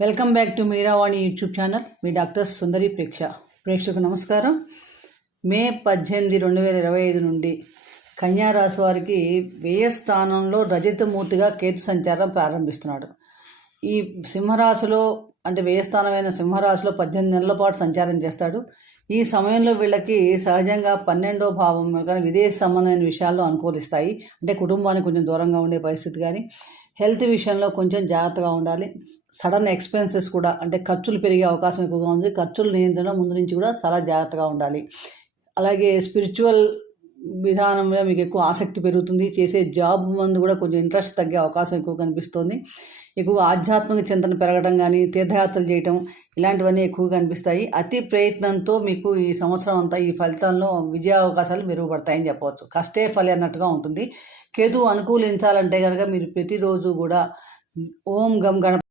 Welcome back to Meeravani YouTube channel. Me doctor Sundari ప్రేక్ష. ప్రేక్షకు నమస్కారం. మే పద్దెనిమిది రెండు వేల ఇరవై ఐదు నుండి కన్యారాశి వారికి వ్యయ స్థానంలో రజతమూర్తిగా కేతు సంచారం ప్రారంభిస్తున్నాడు. ఈ సింహరాశిలో అంటే వ్యయస్థానమైన సింహరాశిలో పద్దెనిమిది నెలల పాటు సంచారం చేస్తాడు. ఈ సమయంలో వీళ్ళకి సహజంగా పన్నెండో భావం కానీ విదేశ సంబంధమైన విషయాల్లో అనుకూలిస్తాయి. అంటే కుటుంబానికి కొంచెం దూరంగా ఉండే పరిస్థితి కానీ హెల్త్ విషయంలో కొంచెం జాగ్రత్తగా ఉండాలి. సడన్ ఎక్స్పెన్సెస్ కూడా అంటే ఖర్చులు పెరిగే అవకాశం ఎక్కువగా ఉంది. ఖర్చులు నియంత్రణ ముందు నుంచి కూడా చాలా జాగ్రత్తగా ఉండాలి. అలాగే స్పిరిచువల్ విధానంలో మీకు ఎక్కువ ఆసక్తి పెరుగుతుంది. చేసే జాబ్ మందు కూడా కొంచెం ఇంట్రెస్ట్ తగ్గే అవకాశం ఎక్కువ కనిపిస్తుంది. ఎక్కువ ఆధ్యాత్మిక చింతన పెరగడం కానీ తీర్థయాత్రలు చేయటం ఇలాంటివన్నీ ఎక్కువగా కనిపిస్తాయి. అతి ప్రయత్నంతో మీకు ఈ సంవత్సరం అంతా ఈ ఫలితంలో విజయ అవకాశాలు మెరుగుపడతాయని చెప్పవచ్చు. కష్టే ఫలి అన్నట్టుగా ఉంటుంది. కేతు అనుకూలించాలంటే కనుక మీరు ప్రతిరోజు కూడా ఓం గం గణ